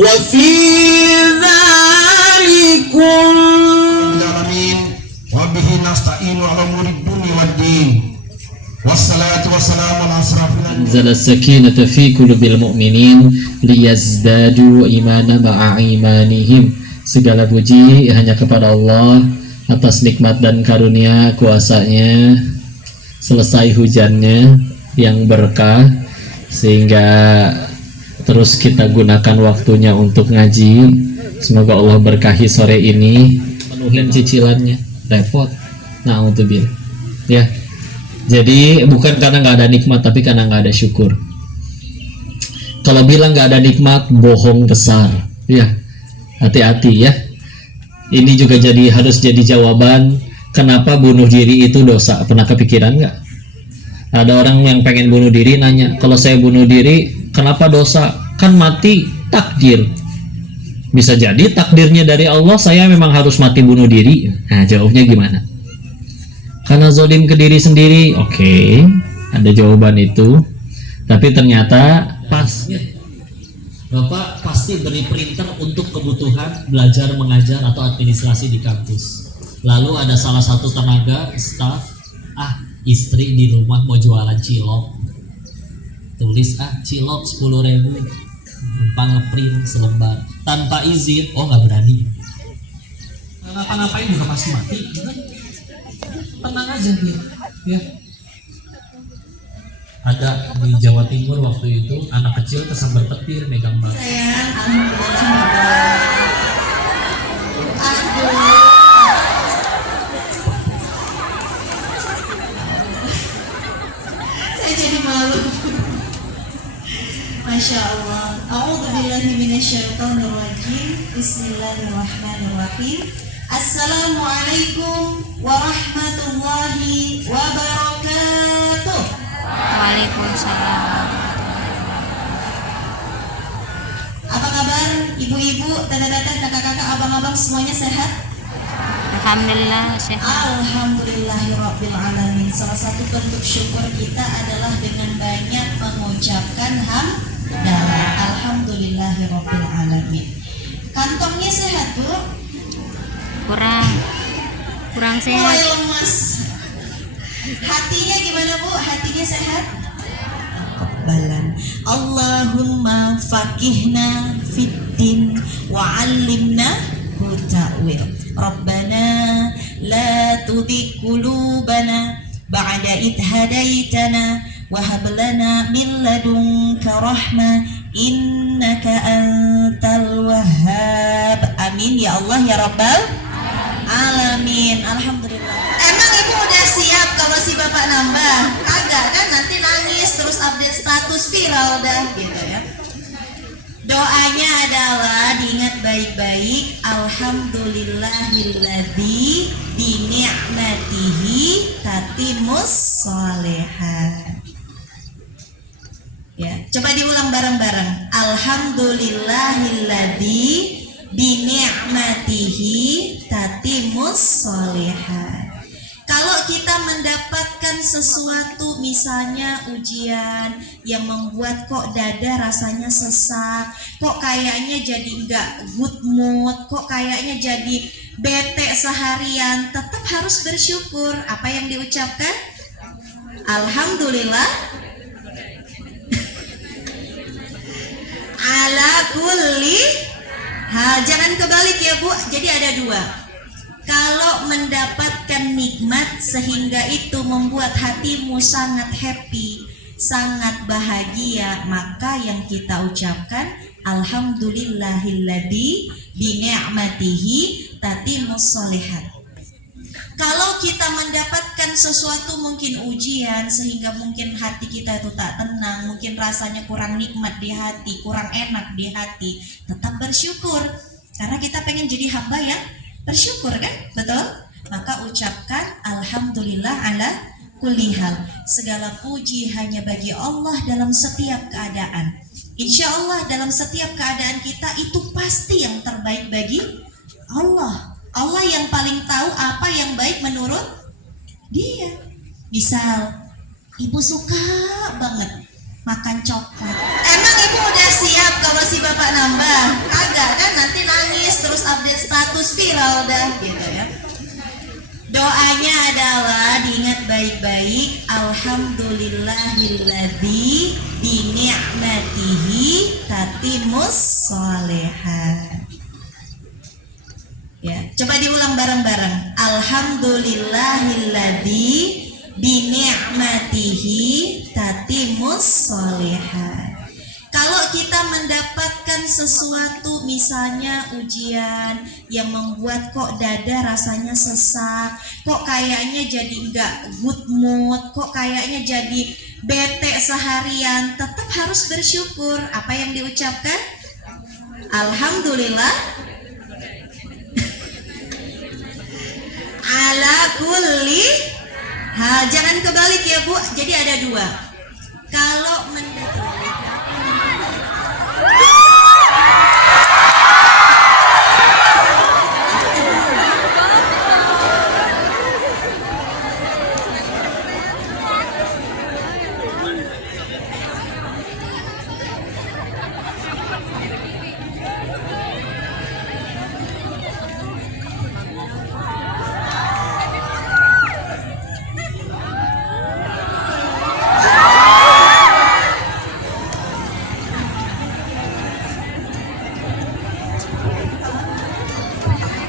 wa fi dzalikum alamin wa bihi nasta'inu ala umuri dunya waddin wassalatu wassalamu ala asrafil anzala sakinata fi qulubil mu'minin liyazdadu imana ma'a imanihim. Segala puji hanya kepada Allah atas nikmat dan karunia kuasa-Nya. Selesai hujannya yang berkah sehingga terus kita gunakan waktunya untuk ngaji. Semoga Allah berkahi sore ini, penuhin cicilannya, repot. Na'udzubillah. Ya. Jadi bukan karena nggak ada nikmat, tapi karena nggak ada syukur. Kalau bilang nggak ada nikmat, bohong besar. Ya, hati-hati ya. Ini juga harus jadi jawaban. Kenapa bunuh diri itu dosa? Pernah kepikiran nggak? Ada orang yang pengen bunuh diri nanya, kalau saya bunuh diri, kenapa dosa? Kan mati takdir. Bisa jadi takdirnya dari Allah, saya memang harus mati bunuh diri. Nah, jawabnya gimana? Karena zolim ke diri sendiri. Oke, ada jawaban itu. Tapi ternyata pas. Bapak pasti beri printer untuk kebutuhan belajar mengajar atau administrasi di kampus. Lalu ada salah satu tenaga staff, istri di rumah mau jualan cilok. Tulis cilok 10.000. Numpang ngeprint selembar tanpa izin. Oh, nggak berani. Ngapa-ngapain juga pasti mati. Tenang aja dia, ya. Ada di Jawa Timur waktu itu anak kecil kesambar petir megang batu. Sayang, alhamdulillah. Saya jadi malu. Masya Allah. A'udzubillahi minasyaitonirrajim. Bismillahirrahmanirrahim. Assalamualaikum warahmatullahi wabarakatuh. Waalaikumsalam. Apa kabar ibu-ibu, teteh-teteh, kakak-kakak, abang-abang, semuanya sehat? Alhamdulillah sehat. Alhamdulillahirabbil alamin. Salah satu bentuk syukur kita adalah dengan banyak mengucapkan hamdalah. Alhamdulillahirabbil alamin. Kantongnya sehat, Bu? Kurang sehat. Mulai lemas. Hatinya gimana, Bu? Hatinya sehat? Balan. Allahumma faqihna fiddin wa 'allimna ta'wil. Rabbana la tudhigh qulubana ba'da idh hadaitana wa hab lana min ladunka rahmah innaka antal wahhab. Amin ya Allah ya Rabbal alamin. Alhamdulillah. Emang ibu udah siap kalau si bapak nambah? Kagak kan, nanti nangis terus update status viral dah gitu ya. Doanya adalah diingat baik-baik. Alhamdulillahilladzi bi ni'matihi tatimmus sholihat. Ya, coba diulang bareng-bareng. Alhamdulillahilladzi bi ni'matihi tatimmus sholihat. Kalau kita mendapatkan sesuatu, misalnya ujian yang membuat kok dada rasanya sesak, kok kayaknya jadi nggak good mood, kok kayaknya jadi bete seharian, tetap harus bersyukur. Apa yang diucapkan? Alhamdulillah ala kulli hal. Jangan kebalik ya, Bu. Jadi ada dua. Kalau mendapatkan nikmat sehingga itu membuat hatimu sangat happy, sangat bahagia, maka yang kita ucapkan alhamdulillahilladzi bi ni'matihi tatimmus sholihat. Kalau kita mendapatkan sesuatu, mungkin ujian sehingga mungkin hati kita itu tak tenang, mungkin rasanya kurang nikmat di hati, kurang enak di hati, tetap bersyukur karena kita pengen jadi hamba yang bersyukur kan, betul? Maka ucapkan alhamdulillah ala kulli hal. Segala puji hanya bagi Allah dalam setiap keadaan. Insya Allah dalam setiap keadaan kita itu pasti yang terbaik bagi Allah. Allah yang paling tahu apa yang baik menurut Dia. Misal ibu suka banget makan coklat. Emang ibu udah siap kalau si bapak nambah? Kagak kan, nanti nangis terus update status viral dah gitu ya. Doanya adalah diingat baik-baik, alhamdulillahilladzi bi ni'matihi tatimmus sholihat. Ya, coba diulang bareng-bareng. Alhamdulillahilladzi bi ni'matihi tatimmus sholihat. Kalau kita mendapatkan sesuatu, misalnya ujian yang membuat kok dada rasanya sesak, kok kayaknya jadi nggak good mood, kok kayaknya jadi bete seharian, tetap harus bersyukur. Apa yang diucapkan? Alhamdulillah ala kulli hal. Jangan kebalik ya Bu, jadi ada dua. Kalau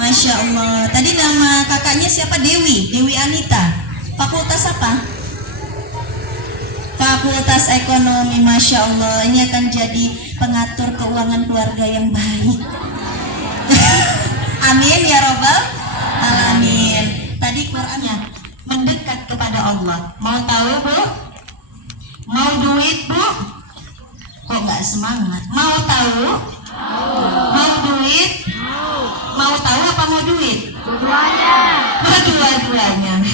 Masya Allah. Tadi nama kakaknya siapa? Dewi Anita. Fakultas apa? Fakultas Ekonomi. Masya Allah. Ini akan jadi pengatur keuangan keluarga yang baik. Amin ya robbal alamin. Tadi Qurannya mendekat kepada Allah. Mau tahu Bu? Mau duit Bu? Kok nggak semangat? Mau tahu? Mau duit? Mau tahu apa mau duit? Dua-duanya.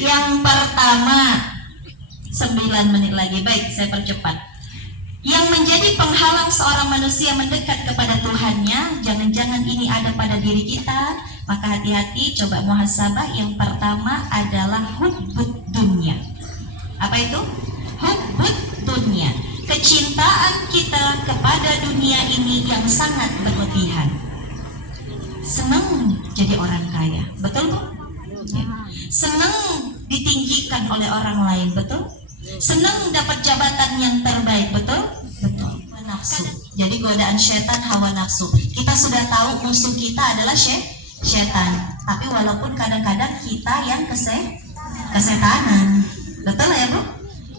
Yang pertama, 9 menit lagi. Baik, saya percepat. Yang menjadi penghalang seorang manusia mendekat kepada Tuhannya, jangan-jangan ini ada pada diri kita, maka hati-hati, coba muhasabah. Yang pertama adalah hubbud dunya. Apa itu? Hubbud dunya. Kecintaan kita kepada dunia ini yang sangat berlebihan. Senang jadi orang kaya, betul Bu? Ya. Senang ditinggikan oleh orang lain, betul? Senang dapat jabatan yang terbaik, betul? Betul. Nafsu. Jadi godaan setan, hawa nafsu. Kita sudah tahu musuh kita adalah setan. Tapi walaupun kadang-kadang kita yang kesetanan, betul ya Bu?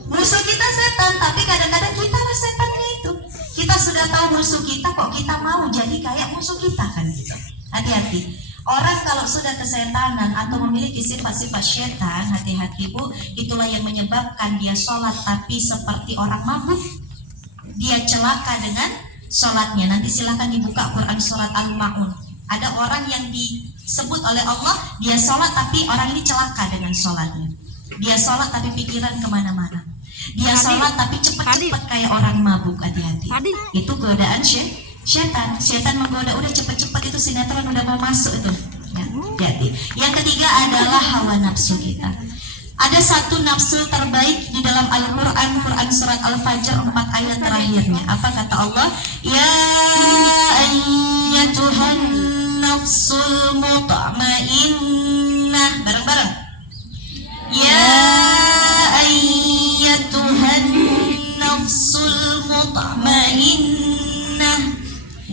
Musuh kita setan, tapi kadang-kadang kita lah setannya itu. Kita sudah tahu musuh kita, kok kita mau jadi kayak musuh kita kan gitu. Hati-hati. Orang kalau sudah kesetanan atau memiliki sifat-sifat setan, hati-hati Bu, itulah yang menyebabkan dia sholat tapi seperti orang mabuk. Dia celaka dengan sholatnya. Nanti silakan dibuka Quran surat Al-Ma'un. Ada orang yang disebut oleh Allah, dia sholat tapi orang ini celaka dengan sholatnya. Dia sholat tapi pikiran kemana-mana. Dia sholat tapi cepet-cepet kayak orang mabuk. Hati-hati. Itu godaan setan. Setan menggoda, udah cepet-cepet, itu sinetron udah mau masuk itu ya, jadi. Yang ketiga adalah hawa nafsu kita. Ada satu nafsu terbaik di dalam Al-Quran, Quran surat Al-Fajr 4 ayat terakhirnya. Apa kata Allah? Ya ayyatuhan nafsul mutmainnah. Bareng-bareng. Ya ayyatuhan nafsul mutmainnah.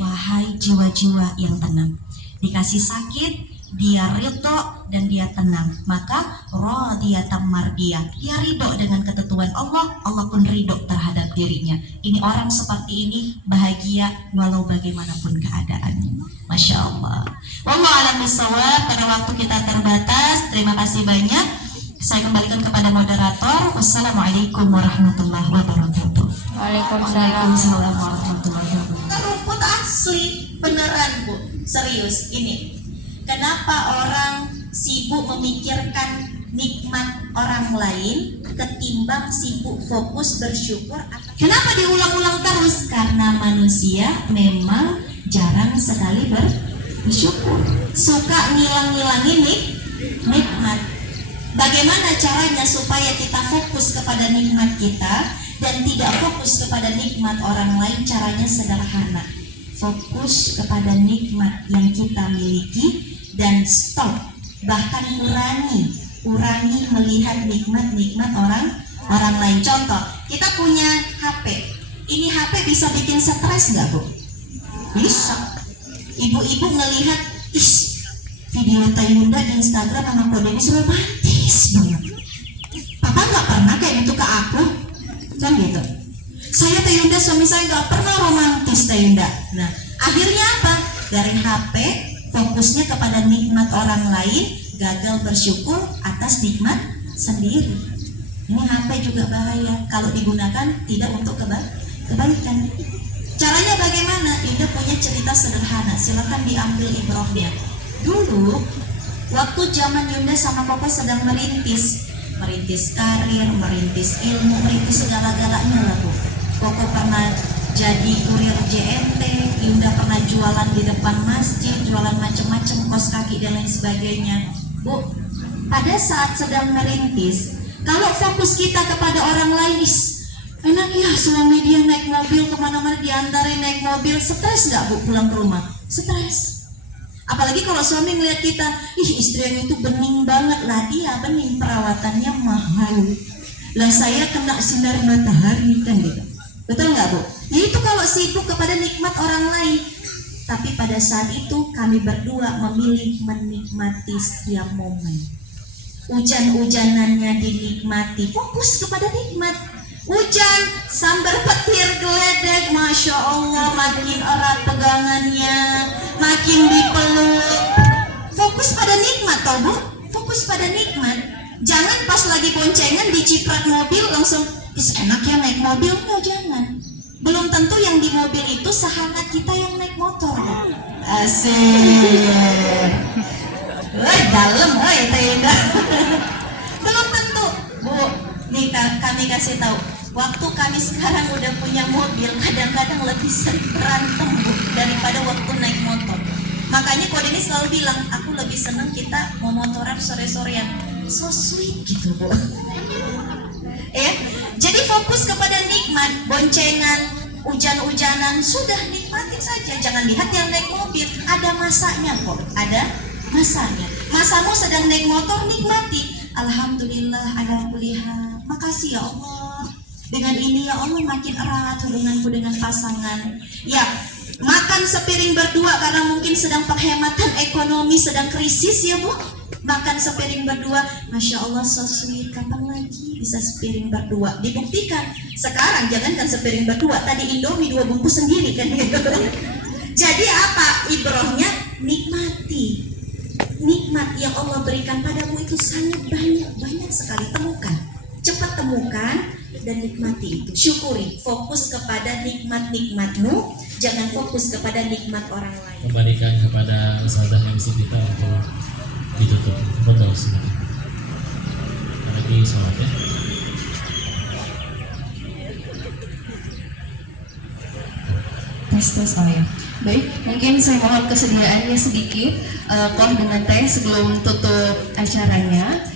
Wahai jiwa-jiwa yang tenang, dikasih sakit, dia ridho dan dia tenang, maka radiyatan mardiyah, dia ridho dengan ketentuan Allah, Allah pun ridho terhadap dirinya. Ini orang seperti ini bahagia walau bagaimanapun keadaannya. Masya Allah. Wallahu a'lam bishawab. Karena waktu kita terbatas, terima kasih banyak. Saya kembalikan kepada moderator. Wassalamualaikum warahmatullahi wabarakatuh. Waalaikumsalam. Warahmatullahi wabarakatuh. Rumput asli beneran Bu, serius ini. Kenapa orang sibuk memikirkan nikmat orang lain ketimbang sibuk fokus bersyukur? Kenapa diulang-ulang terus? Karena manusia memang jarang sekali bersyukur, suka ngilang-ngilangin nikmat. Bagaimana caranya supaya kita fokus kepada nikmat kita? dan tidak fokus kepada nikmat orang lain, caranya sederhana. Fokus kepada nikmat yang kita miliki dan stop, bahkan kurangi melihat nikmat-nikmat orang lain. Contoh, kita punya HP. Ini HP bisa bikin stres nggak, Bu? Bisa. Ibu-ibu ngelihat, video Tayunda di Instagram sama Ko Denis romantis banget. Papa nggak pernah kayak gitu ke aku, kan gitu. Saya Tayunda, suami saya nggak pernah romantis Tayunda. Nah, akhirnya apa? Dari HP, fokusnya kepada nikmat orang lain, gagal bersyukur atas nikmat sendiri. Ini HP juga bahaya kalau digunakan tidak untuk kebaikan. Caranya bagaimana? Yunda punya cerita sederhana, silakan diambil ibrohnya. Dulu, waktu zaman Yunda sama Koko sedang merintis karir, merintis ilmu, merintis segala-galanya lah, Bu. Koko pernah jadi kurir JNT, Yunda pernah jualan di depan masjid, jualan macam-macam, kos kaki dan lain sebagainya. Bu, pada saat sedang merintis, kalau fokus kita kepada orang lain, enak ya suami dia naik mobil kemana-mana, diantarin naik mobil, stres nggak, Bu, pulang ke rumah? Stres. Apalagi kalau suami ngeliat kita, istri yang itu bening banget lah, dia bening, perawatannya mahal. Lah saya kena sinar matahari, kan gitu. Betul nggak, Bu? Ya itu kalau sibuk kepada nikmat orang lain. Tapi pada saat itu kami berdua memilih menikmati setiap momen. Hujan-hujanannya dinikmati, fokus kepada nikmat. Hujan, sambar petir geledek, Masya Allah, makin erat pegangannya, makin dipeluk. Fokus pada nikmat, toh, Bu? Fokus pada nikmat. Jangan pas lagi boncengan diciprat mobil langsung, enak ya naik mobil. Enggak, jangan. Belum tentu yang di mobil itu sehangat kita yang naik motor, Bu. Asik. Dalam, Tenda. Belum tentu, Bu. Nih kami kasih tahu, waktu kami sekarang udah punya mobil, kadang-kadang lebih sering berantem, Bu, daripada waktu naik motor. Makanya Ko Denis selalu bilang, aku lebih seneng kita mau motoran sore-sorean, so sweet gitu, Bu. Ya, jadi fokus kepada nikmat, boncengan, hujan-hujanan, sudah nikmatin saja. Jangan lihat yang naik mobil, ada masanya kok, ada masanya. Masamu sedang naik motor, nikmati. Alhamdulillah, alhamdulillah, makasih ya Allah. Dengan ini ya Allah makin erat hubunganku dengan pasangan. Ya, makan sepiring berdua karena mungkin sedang penghematan ekonomi, sedang krisis ya, Bu. Makan sepiring berdua, Masya Allah, so sweet. Kapan lagi bisa sepiring berdua? Dibuktikan. Sekarang jangankan sepiring berdua, tadi Indomie 2 bungkus sendiri kan gitu. Jadi apa? Ibrohnya nikmati. Nikmat yang Allah berikan padamu itu sangat banyak sekali. Temukan, cepat temukan dan nikmati itu. Syukuri, fokus kepada nikmat-nikmatmu, jangan fokus kepada nikmat orang lain. Kembalikan kepada Ustazah MC kita untuk ditutup. Betul, silakan. Lagi sholat ya. Tes, oh ya. Baik, mungkin saya mohon kesediaannya sedikit Koh dengan Teh sebelum tutup acaranya.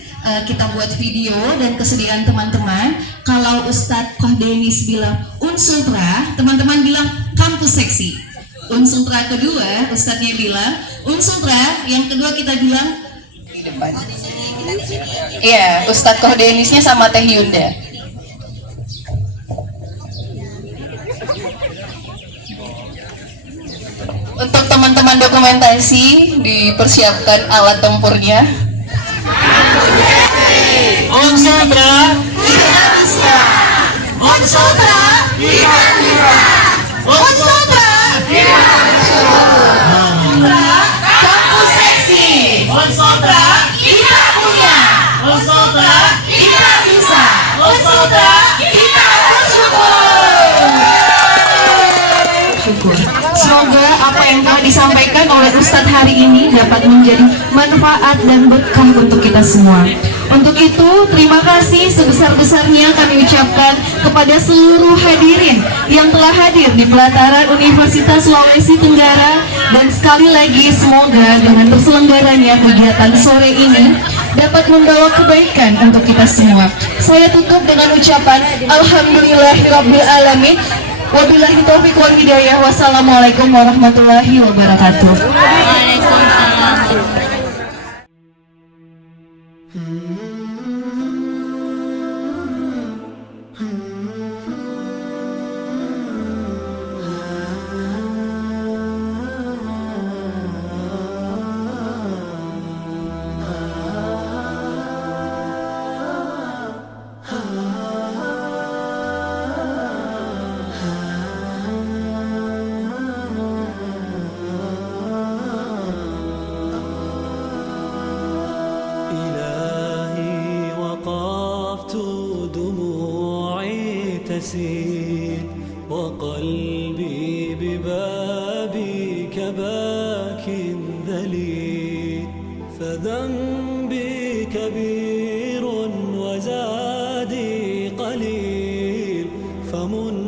Kita buat video dan kesediaan teman-teman. Kalau Ustadz Koh Denis bilang Unsultra, teman-teman bilang kampus seksi. Unsultra kedua, Ustadznya bilang Unsultra, yang kedua kita bilang di depan. Iya, Ustadz Koh Denisnya sama Teh Yunda. Untuk teman-teman dokumentasi dipersiapkan alat tempurnya. Unsultra Kita bisa. Unsultra kita bisa. Unsultra kita bisa. Kampus seksi. Unsultra Kita punya. Unsultra Kita bisa. Unsultra kita bersyukur. Semoga apa yang telah disampaikan oleh Ustadz hari ini dapat menjadi manfaat dan berkah untuk kita semua. Untuk itu, terima kasih sebesar-besarnya kami ucapkan kepada seluruh hadirin yang telah hadir di pelataran Universitas Sulawesi Tenggara. Dan sekali lagi, semoga dengan terselenggaranya kegiatan sore ini dapat membawa kebaikan untuk kita semua. Saya tutup dengan ucapan Alhamdulillahirabbil alamin. Wabillahi taufiq wal hidayah. Wassalamualaikum warahmatullahi wabarakatuh. إلهي وقفت دموعي تسيل وقلبي ببابك باك ذليل فذنبي كبير وزادي قليل فمن